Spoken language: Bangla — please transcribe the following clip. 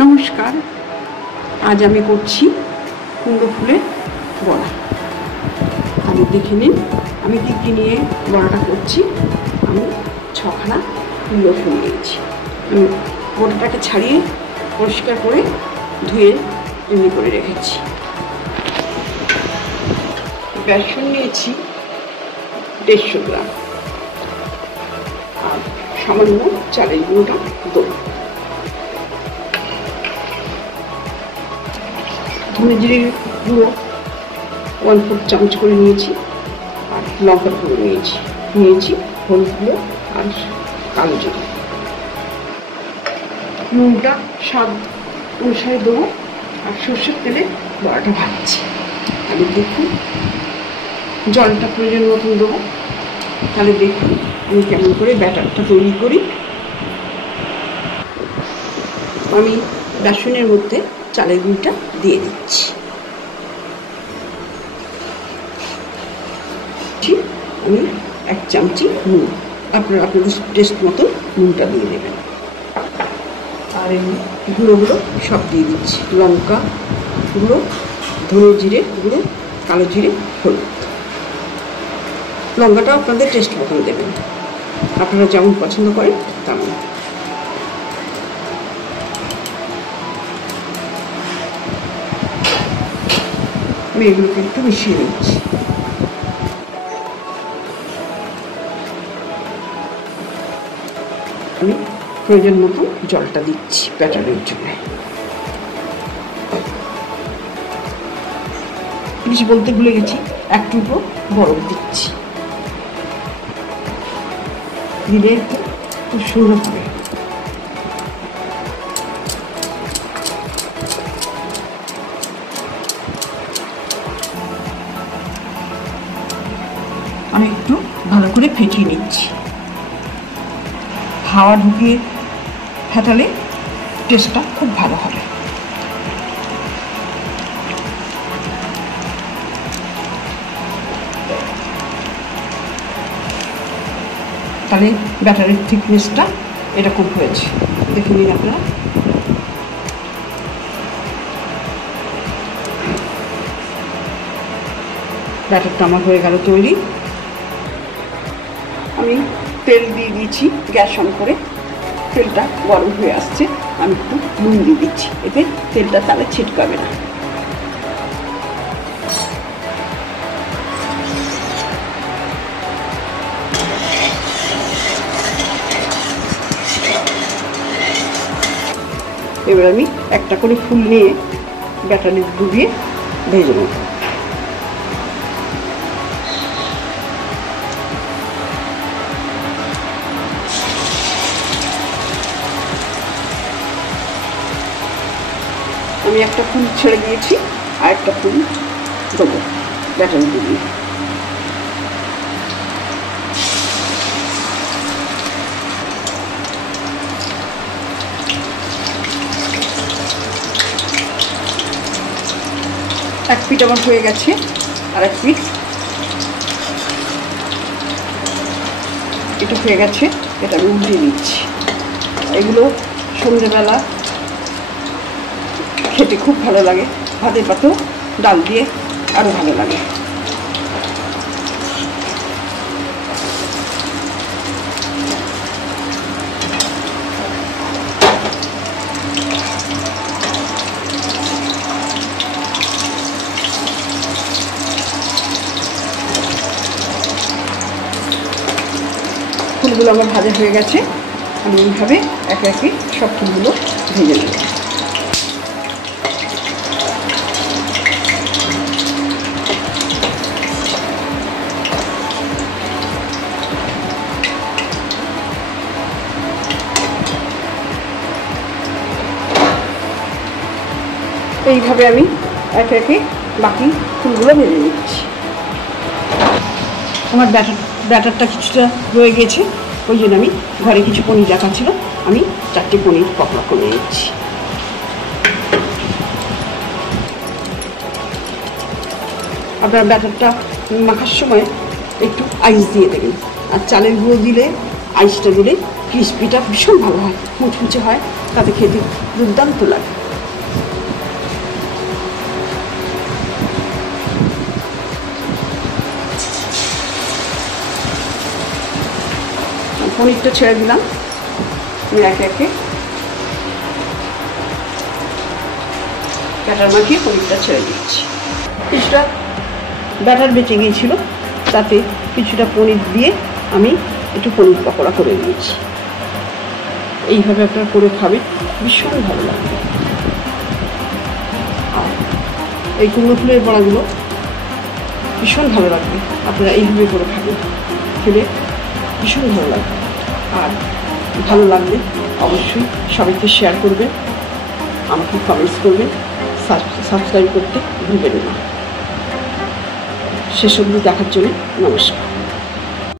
নমস্কার, আজ আমি করছি কুমড়ো ফুলের বড়া। আমি দেখে নিন আমি কী কী নিয়ে বড়াটা করছি। আমি 6খানা কুমড়ো ফুল নিয়েছি। আমি বড়াটাকে ছাড়িয়ে পরিষ্কার করে ধুয়ে এমনি করে রেখেছি। বেসন নিয়েছি 150 গ্রাম, আর সামান্য চালের গুঁড়োটা দেবো। ধনে জিরের গুঁড়ো 1/4 চামচ করে নিয়েছি, আর লঙ্কার গুঁড়ো নিয়েছি হলুদ গুঁড়ো আর কালো জিরে। নুনটা স্বাদ অনুসারে দেবো, আর সর্ষের তেলে বড়াটা ভাজছি। আমি দেখুন জলটা প্রয়োজন মতন দেবো। তাহলে দেখুন আমি কেমন করে ব্যাটারটা তৈরি করি। আমি বেসনের মধ্যে চালের গুঁড়োটা দিয়ে দিচ্ছি। আমি 1 চামচি নুন, আপনাদের টেস্ট মতো নুনটা দিয়ে দেবেন। আর এই গুঁড়োগুলো সব দিয়ে দিচ্ছি, লঙ্কা গুঁড়ো, ধনে জিরে গুঁড়ো, কালো জিরে, হলুদ। লঙ্কাটা আপনাদের টেস্ট মতন দেবেন, আপনারা যেমন পছন্দ করেন তেমন। আমি এগুলোকে একটু মিশিয়ে নিচ্ছি। আমি প্রয়োজন মতো জলটা দিচ্ছি ব্যাটারের জন্য। প্লিজ বলতে ভুলে গেছি, একটু বরফ দিচ্ছি, দিলে একটু খুব সুন্দর হবে। আমি একটু ভালো করে ফেটিয়ে নিচ্ছি। হাওয়া ঢুকিয়ে ফেটালে টেস্টটা খুব ভালো হবে। তাহলে ব্যাটারের থিকনেসটা এরকম হয়েছে, দেখে নিন আপনারা। ব্যাটারটা আমার হয়ে গেল তৈরি। আমি তেল দিয়ে দিয়েছি, গ্যাস অন করে তেলটা গরম হয়ে আসছে। আমি একটু নুন দিয়ে দিচ্ছি, এতে তেলটা তাহলে ছিটকাবে না। এবার আমি একটা করে ফুল নিয়ে ব্যাটারে ডুবিয়ে ভেজে নেব। আমি একটা ফুল ছেড়ে দিয়েছি, আর একটা ফুল দেবো ব্যাটারে ডুবিয়ে। এক পিঠ আমার হয়ে গেছে, আর এক পিঠ এটা হয়ে গেছে, এটা আমি উল্টে দিচ্ছি। এগুলো সন্ধ্যেবেলা খেতে খুব ভালো লাগে, ভাতের পাতেও ডাল দিয়ে আরও ভালো লাগে। ফুলগুলো আমার ভাজা হয়ে গেছে। আমি এইভাবে একে একে সব ফুলগুলো ভেজে নেব। এইভাবে আমি একে একে বাকি ফুলগুলো ভেজে নিচ্ছি। আমার ব্যাটারটা কিছুটা রয়ে গেছে, ওই জন্য আমি ঘরে কিছু পনির রাখা ছিল, আমি 4টে পনির পকোড়া করে নিচ্ছি। আপনার ব্যাটারটা মাখার সময় একটু আইস দিয়ে দেবেন, আর চালের গুঁড়ো দিলে আইসটা দিলে ক্রিসপিটা ভীষণ ভালো হয়, মুচমুচে হয়, তাতে খেতে দুর্দান্ত লাগে। পনিরটা ছেড়ে দিলাম, আমি একে একে ব্যাটার মাখিয়ে পনিরটা ছেড়ে দিচ্ছি। কিছুটা ব্যাটার বেঁচে গিয়েছিল, তাতে কিছুটা পনির দিয়ে আমি একটু পনির পকোড়া করে নিয়েছি। এইভাবে আপনারা করে খাবেন, ভীষণ ভালো লাগবে। আর এই কুমড়ো ফুলের বড়াগুলো ভীষণ ভালো লাগবে, আপনারা এইভাবে করে খাবেন, খেলে ভীষণ ভালো লাগবে। আর ভালো লাগলে অবশ্যই সবাইকে শেয়ার করবেন, আমাকে কমেন্টস করবেন, সাবস্ক্রাইব করতে ভুলবেন না। শেষ অবধি দেখার জন্য নমস্কার।